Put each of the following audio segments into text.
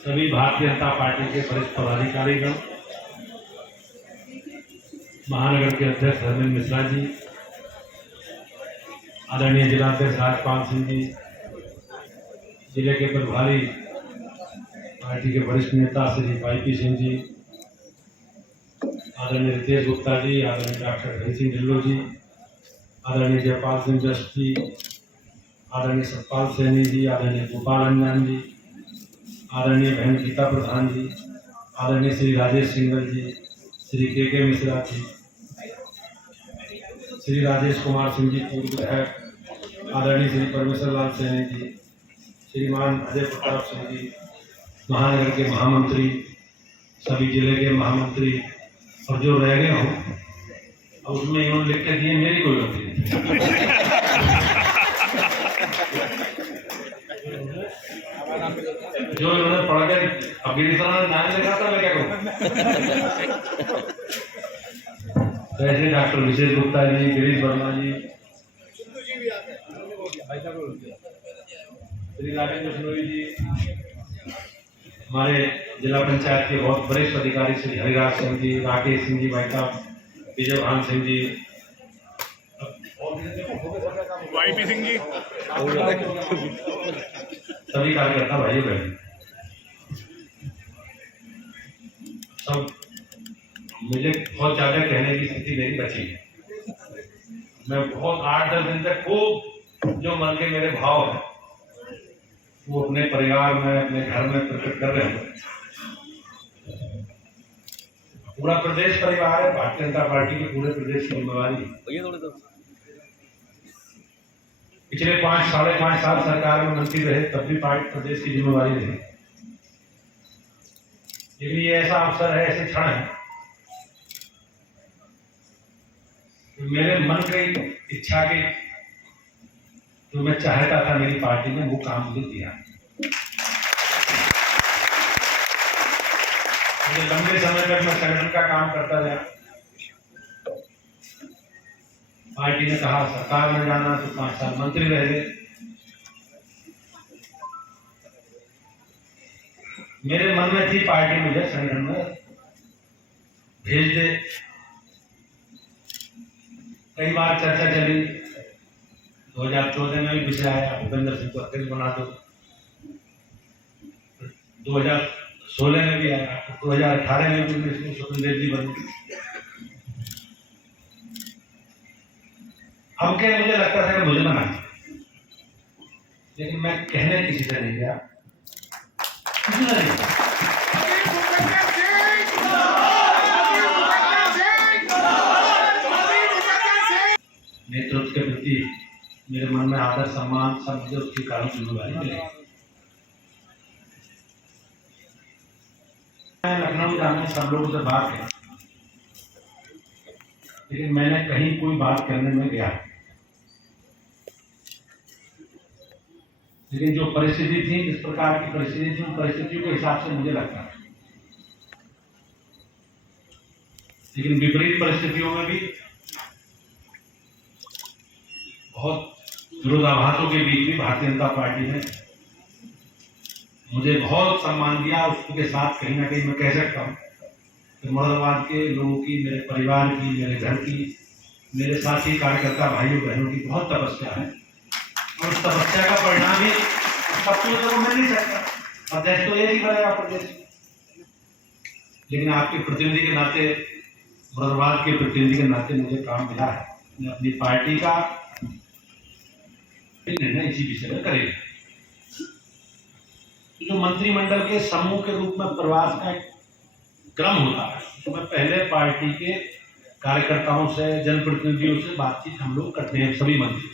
सभी भारतीय जनता पार्टी के वरिष्ठ पदाधिकारीगण, महानगर के अध्यक्ष धर्मेंद्र मिश्रा जी, आदरणीय जिलाध्यक्ष राजपाल सिंह जी, जिले के प्रभारी पार्टी के वरिष्ठ नेता श्री वाईपी सिंह जी, आदरणीय रितेश गुप्ता जी, आदरणीय डॉक्टर हरि सिंह ढिल्लो जी, आदरणीय जयपाल सिंह जस्ट जी, आदरणीय सतपाल सैनी जी, आदरणीय गोपाल अंजान जी, आदरणीय बहन गीता प्रधान जी, आदरणीय श्री राजेश सिंगल जी, श्री के मिश्रा जी, श्री राजेश कुमार सिंह जी पूर्व विधायक, आदरणीय श्री परमेश्वर लाल सैनी जी, श्रीमान अजय प्रताप सिंह जी, महानगर के महामंत्री, सभी जिले के महामंत्री, और जो रह गए हों और उसमें इन्होंने लिख के दिए, मेरी कोई गलती नहीं। जो इन्होंने पढ़ के अफगानिस्तान में नाम लिखा था, मैं क्या करूँ। तो ऐसे डॉक्टर विशेष गुप्ता जी, गिरीश वर्मा जी, श्री राजेंद्र सिन्होई जी, हमारे जिला पंचायत के बहुत वरिष्ठ अधिकारी श्री हरिराज सिंह जी, राकेश सिंह जी, भाईता विजय भान सिंह जी, वाईपी सिंह जी, सभी कार्यकर्ता भाई बहन, सब मुझे बहुत ज्यादा कहने की स्थिति नहीं बची है। मैं बहुत 8-10 दिन तक खूब जो मन के मेरे भाव है वो अपने परिवार में, अपने घर में प्रकट कर रहे हैं। पूरा प्रदेश परिवार है, भारतीय जनता पार्टी की पूरे प्रदेश की जिम्मेवारी है। पिछले 5-5.5 साल सरकार में मंत्री रहे, तब भी पार्टी प्रदेश की जिम्मेवारी रही। लेकिन ये ऐसा अवसर है, ऐसे क्षण है, मेरे मन की इच्छा की जो मैं चाहता था मेरी पार्टी ने वो काम मुझे दिया। मुझे लंबे समय तक मैं संगठन का काम करता रहा। पार्टी ने कहा सरकार में जाना, तो 5 साल मंत्री रह गए। मेरे मन में थी पार्टी मुझे संगठन में भेज दे। कई बार चर्चा चली, 2014 में भी विषय आया, भूपेंद्र सिंह को अध्यक्ष बना दो, 2016 में भी आया, 2018 में भी स्वतंत्र देव जी बने। अब क्या मुझे लगता था कि मुझे बना, लेकिन मैं कहने किसी से नहीं गया, किसी से नहीं। नेतृत्व के प्रति मेरे मन में आदर सम्मान सब मुझे उसके कारण जिम्मेवारी मिलेगी। लखनऊ जाने सब लोगों से बात है, लेकिन मैंने कहीं कोई बात करने में गया, लेकिन जो परिस्थिति थी, जिस प्रकार की परिस्थिति थी, उन परिस्थितियों के हिसाब से मुझे लगता है। लेकिन विपरीत परिस्थितियों में भी बहुत विरोधाभासों के बीच भी भारतीय जनता पार्टी ने मुझे बहुत सम्मान दिया। उसके साथ कहीं ना कहीं मैं कह सकता हूँ कि मुरादाबाद के लोगों की, मेरे परिवार की, मेरे घर की, मेरे साथी कार्यकर्ता भाइयों बहनों की बहुत तपस्या है, और उस तपस्या का परिणाम ही सब कुछ तो मिल नहीं सकता। अध्यक्ष तो यही बनेगा प्रदेश, लेकिन आपके प्रतिनिधि के नाते, मुरादाबाद के प्रतिनिधि के नाते मुझे काम मिला है। मैं अपनी पार्टी का निर्णय इसी विषय में करेंगे। जो मंत्रिमंडल के समूह के रूप में प्रवास का एक क्रम होता है, तो मैं पहले पार्टी के कार्यकर्ताओं से, जनप्रतिनिधियों से बातचीत हम लोग करते हैं, सभी मंत्री।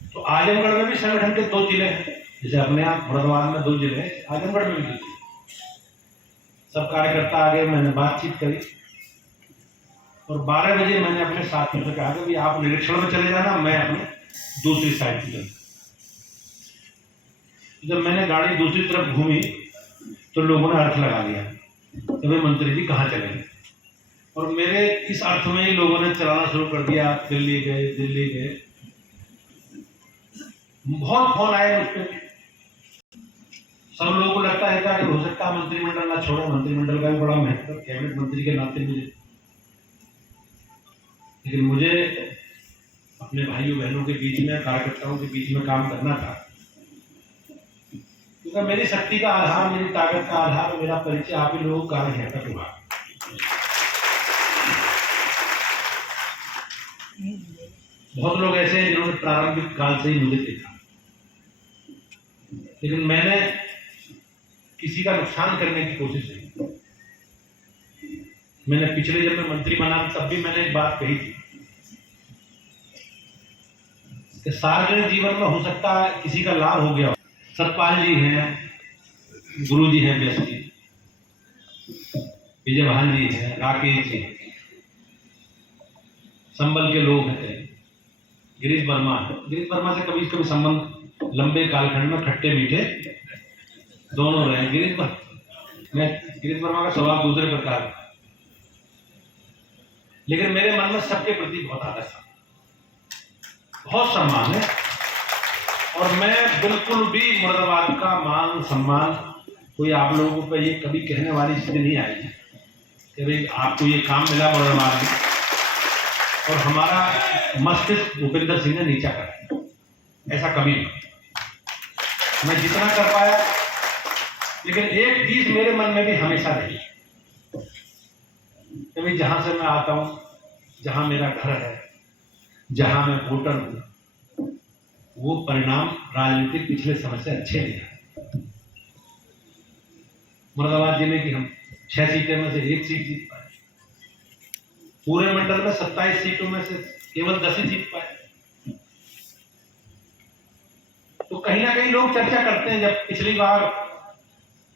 तो आजमगढ़ में भी संगठन के 2 जिले हैं, जैसे अपने यहाँ मुरादाबाद में 2 जिले हैं, आजमगढ़ में भी 2 जिले। सब कार्यकर्ता आगे, मैंने बातचीत करी और 12 बजे मैंने अपने साथियों से कहा कि आप निरीक्षण में चले जाना, मैं अपने दूसरी साइड पे। जब मैंने गाड़ी दूसरी तरफ घूमी तो लोगों ने अर्थ लगा लिया, तो वे मंत्री जी कहाँ चले गए, और मेरे इस अर्थ में ही लोगों ने चलाना शुरू कर दिया। दिल्ली गए, दिल्ली गए, बहुत फोन आए मुझ पर। सब लोगों को लगता है कि हो सकता है मंत्रिमंडल ना छोड़े, मंत्रिमंडल का भी बड़ा महत्व, कैबिनेट मंत्री के नाते मुझे, लेकिन मुझे अपने भाइयों बहनों के बीच में, कार्यकर्ताओं के बीच में काम करना था, क्योंकि मेरी शक्ति का आधार, मेरी ताकत का आधार, मेरा परिचय आप ही लोगों का यहाँ तक हुआ। बहुत लोग ऐसे हैं जिन्होंने प्रारंभिक काल से ही मुझे देखा, लेकिन मैंने किसी का नुकसान करने की कोशिश नहीं की। मैंने पिछले जब मैं मंत्री बना तब भी मैंने एक बात कही थी कि सार्वजनिक जीवन में हो सकता है किसी का लाभ हो गया। सतपाल जी हैं, गुरु जी हैं, व्यस्त जी, विजय भान जी हैं, राकेश जी, संबल के लोग हैं, गिरीश वर्मा है। गिरीश वर्मा से कभी कभी संबंध लंबे कालखंड में खट्टे मीठे दोनों रहे। गिरीश वर्मा का स्वभाव दूसरे प्रकार का, लेकिन मेरे मन में सबके प्रति बहुत आदर था, बहुत सम्मान है। और मैं बिल्कुल भी मुर्दाबाद का मान सम्मान कोई आप लोगों पर ये कभी कहने वाली स्थिति नहीं आई कि भाई आपको ये काम मिला मुर्दाबाद में और हमारा मस्तिष्क भूपेंद्र सिंह ने नीचा करा, ऐसा कभी नहीं। मैं जितना कर पाया, लेकिन एक चीज मेरे मन में भी हमेशा रही कि भाई जहां से मैं आता हूं, जहां मेरा घर है, जहां मैं वोटर हूं, वो परिणाम राजनीतिक पिछले समय से अच्छे नहीं है। मुरादाबाद जिले की हम 6 सीटें में से 1 सीट जीत पाए, पूरे मंडल में 27 सीटों में से केवल 10 ही जीत पाए। तो कहीं ना कहीं लोग चर्चा करते हैं, जब पिछली बार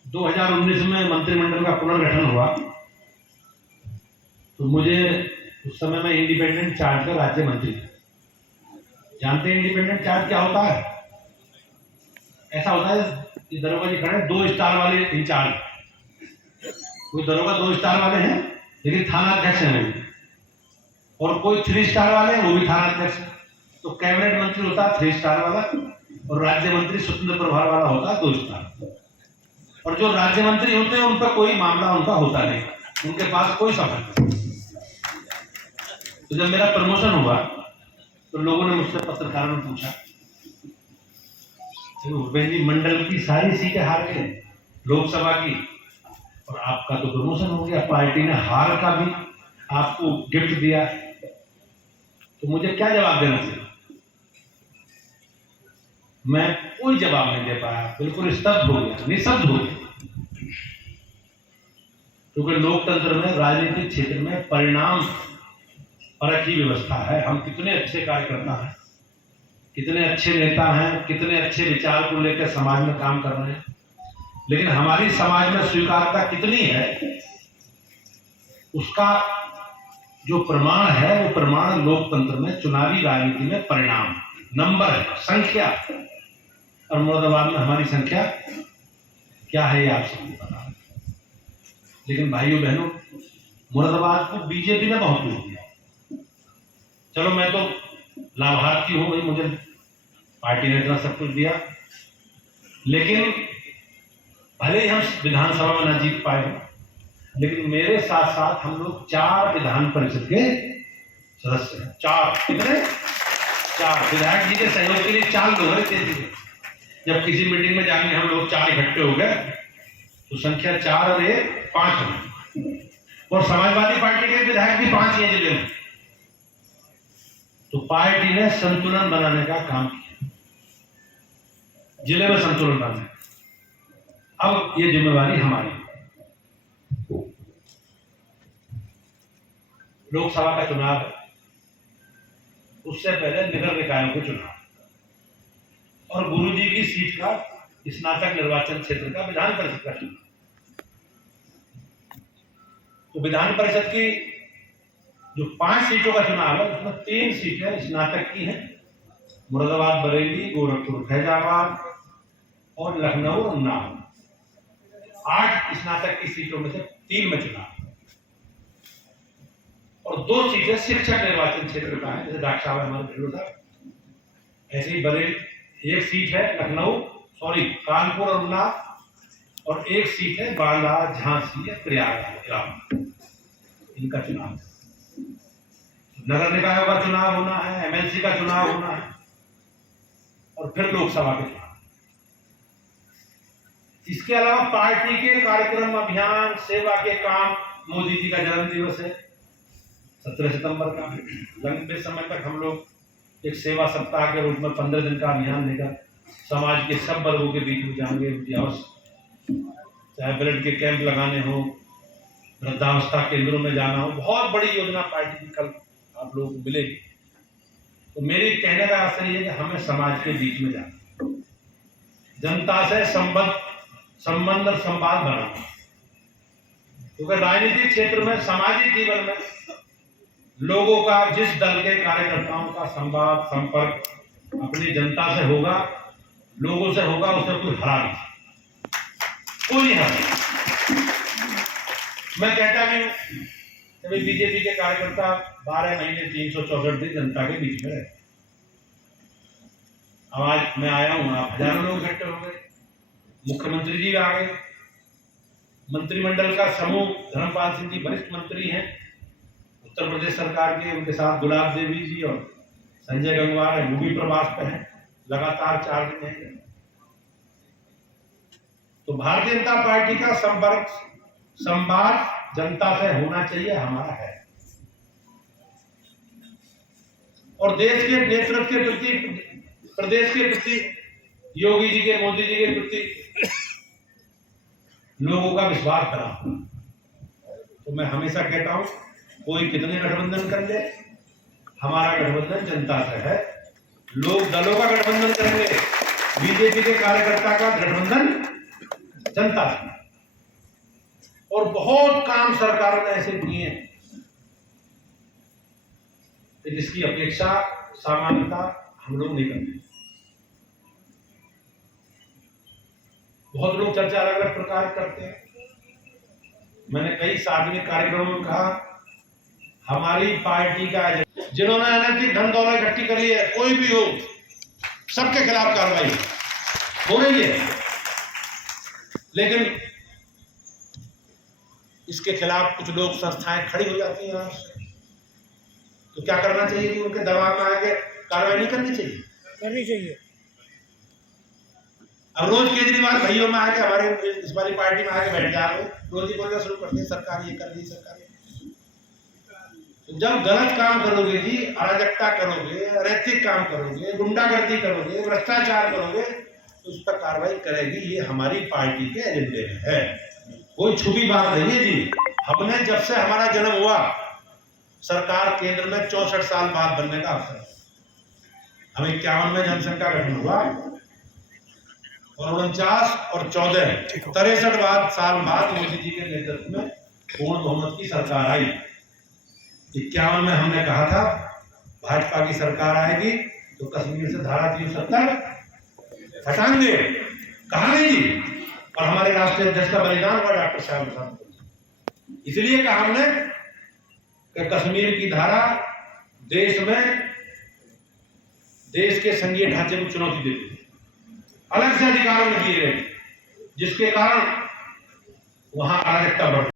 2019 में मंत्रिमंडल का पुनर्गठन हुआ तो मुझे उस समय में इंडिपेंडेंट चार्ज का राज्य मंत्री था। जानते हैं इंडिपेंडेंट चार्ज क्या होता है? ऐसा होता है कि दरोगा जी खड़े 2 स्टार वाले इंचार्ज, कोई दरोगा 2 स्टार वाले हैं लेकिन थाना अध्यक्ष है नहीं, और कोई 3 स्टार वाले हैं वो भी थाना अध्यक्ष है। तो कैबिनेट मंत्री होता है 3 स्टार वाला और राज्य मंत्री स्वतंत्र प्रभार वाला होता है 2 स्टार। और जो राज्य मंत्री होते हैं उन पर कोई मामला उनका होता नहीं, उनके पास कोई संबंध नहीं। तो जब मेरा प्रमोशन हुआ तो लोगों ने मुझसे, पत्रकारों ने पूछा, भूपेंद्र जी मंडल की सारी सीटें हार गए, लोकसभा की, और आपका तो प्रमोशन हो गया, पार्टी ने हार का भी आपको गिफ्ट दिया, तो मुझे क्या जवाब देना चाहिए? मैं कोई जवाब नहीं दे पाया, बिल्कुल स्तब्ध हो गया, निशब्द हो गया। क्योंकि लोकतंत्र में, राजनीतिक क्षेत्र में परिणाम परक ही व्यवस्था है। हम कितने अच्छे कार्यकर्ता हैं, कितने अच्छे नेता हैं, कितने अच्छे विचार को लेकर समाज में काम कर रहे हैं, लेकिन हमारी समाज में स्वीकार्यता कितनी है, उसका जो प्रमाण है वो प्रमाण लोकतंत्र में, चुनावी राजनीति में परिणाम, नंबर है, संख्या। और मुरादाबाद में हमारी संख्या क्या है ये आप सबको पता है। लेकिन भाइयों बहनों, मुरादाबाद को बीजेपी ने बहुत कुछ दिया। चलो मैं तो लाभार्थी हूं, मुझे पार्टी ने इतना सब कुछ दिया, लेकिन भले ही हम विधानसभा में ना जीत पाए, लेकिन मेरे साथ साथ हम लोग 4 विधान परिषद के सदस्य हैं। 4 कितने? 4 विधायक जी के सहयोग के लिए 4 लोग हैं। जब किसी मीटिंग में जाके हम लोग 4 इकट्ठे हो गए तो संख्या 4 और 1 5 है। और समाजवादी पार्टी के विधायक भी 5 हैं जिले में। तो पार्टी ने संतुलन बनाने का काम किया, जिले में संतुलन बनाने। अब ये जिम्मेवारी हमारी। लोकसभा का चुनाव है, उससे पहले नगर निकायों के चुनाव और गुरुजी की सीट का स्नातक निर्वाचन क्षेत्र का विधान परिषद का चुनाव। तो विधान परिषद की जो 5 सीटों का चुनाव है उसमें 3 सीटें स्नातक की हैं, मुरादाबाद, बरेली, गोरखपुर, फैजाबाद और लखनऊ, उन्नाव। 8 स्नातक की सीटों में से 3 में चुनाव और 2 सीटें शिक्षक निर्वाचन क्षेत्र का है, जैसे डॉक्टर साहब हमारे भिड़ो साहब। ऐसे ही बरेली 1 सीट है, कानपुर और उन्नाव और एक सीट है बांदा, झांसी या प्रयागराज, इनका चुनाव है। नगर निकायों का चुनाव होना है, एमएलसी का चुनाव होना है और फिर लोकसभा के चुनाव। इसके अलावा पार्टी के कार्यक्रम, अभियान, सेवा के काम, मोदी जी का जन्म दिवस है 17 सितंबर का। लंबे समय तक हम लोग एक सेवा सप्ताह के रूप में 15 दिन का अभियान लेकर समाज के सब वर्गों के बीच में जाएंगे। उनकी अवश्य चाहे ब्लड के कैंप लगाने हो, वृद्धावस्था केंद्रों में जाना हो, बहुत बड़ी योजना पार्टी की कल आप लोगों को मिलेगी। तो मेरी कहने का आशय ये है कि हमें समाज के बीच में जाना, जनता से संबंध और संवाद बनाना, क्योंकि राजनीतिक क्षेत्र में, सामाजिक जीवन में लोगों का, जिस दल के कार्यकर्ताओं का संवाद, संपर्क अपनी जनता से होगा, लोगों से होगा, उसे कोई हरा नहीं, कोई हरा नहीं। मैं कहता भी हूं कि बीजेपी के कार्यकर्ता 12 महीने 364 दिन जनता के बीच में रहे। आज मैं आया हूं, आप हजारों लोग इकट्ठे हो गए, मुख्यमंत्री जी आ गए, मंत्रिमंडल का समूह, धर्मपाल सिंह जी वरिष्ठ मंत्री हैं उत्तर प्रदेश सरकार के, उनके साथ गुलाब देवी जी और संजय गंगवार है, वो भी प्रवास पे हैं, लगातार 4 दिन हैं। तो भारतीय जनता पार्टी का संपर्क, संवाद जनता से होना चाहिए, हमारा है। और देश के नेतृत्व के प्रति, प्रदेश के प्रति, योगी जी के, मोदी जी के प्रति लोगों का विश्वास करा। तो मैं हमेशा कहता हूं, कोई कितने गठबंधन कर ले, हमारा गठबंधन जनता से है। लोग दलों का गठबंधन करेंगे, बीजेपी के कार्यकर्ता का गठबंधन जनता से। और बहुत काम सरकार ने ऐसे किए हैं जिसकी अपेक्षा सामान्यता हम लोग नहीं करते। बहुत लोग चर्चा अलग अलग प्रकार करते हैं। मैंने कई सार्वजनिक कार्यक्रमों में कहा, हमारी पार्टी का जिन्होंने अनैतिक धन दौलत इकट्ठी करी है, कोई भी हो, सबके खिलाफ कार्रवाई हो रही है। लेकिन इसके खिलाफ कुछ लोग, संस्थाएं खड़ी हो जाती हैं। तो क्या करना चाहिए कि उनके दबाव में आके कार्रवाई नहीं करनी चाहिए? करनी चाहिए। अब रोज केजरीवाल भैयों में आके, हमारे इस वाली पार्टी में आके बैठ जा रहे, रोज ही बोलना शुरू करते हैं, सरकार ये कर रही, सरकार ये। तो जब गलत काम करोगे जी, अराजकता करोगे, अनैतिक काम करोगे, गुंडागर्दी करोगे, भ्रष्टाचार करोगे, तो उस पर कार्रवाई करेगी। ये हमारी पार्टी के एजेंडे में है, कोई छुपी बात नहीं है जी। हमने जब से हमारा जन्म हुआ, सरकार केंद्र में 64 साल बाद बनने का अवसर है। हम 51 में जनसंख्या गठन हुआ और 49 और 14 63 साल बाद मोदी जी के नेतृत्व में पूर्ण बहुमत की सरकार आई। 51 में हमने कहा था भाजपा की सरकार आएगी तो कश्मीर से धारा 370 हटाएंगे, कहा नहीं जी। और हमारे राष्ट्रीय अध्यक्ष का बलिदान हुआ, डॉक्टर श्यामा प्रसाद। इसलिए कहा हमने कि कश्मीर की धारा देश में, देश के संघीय ढांचे को चुनौती देती है, अलग से अधिकारों में दिए गए, जिसके कारण वहां अराजकता बढ़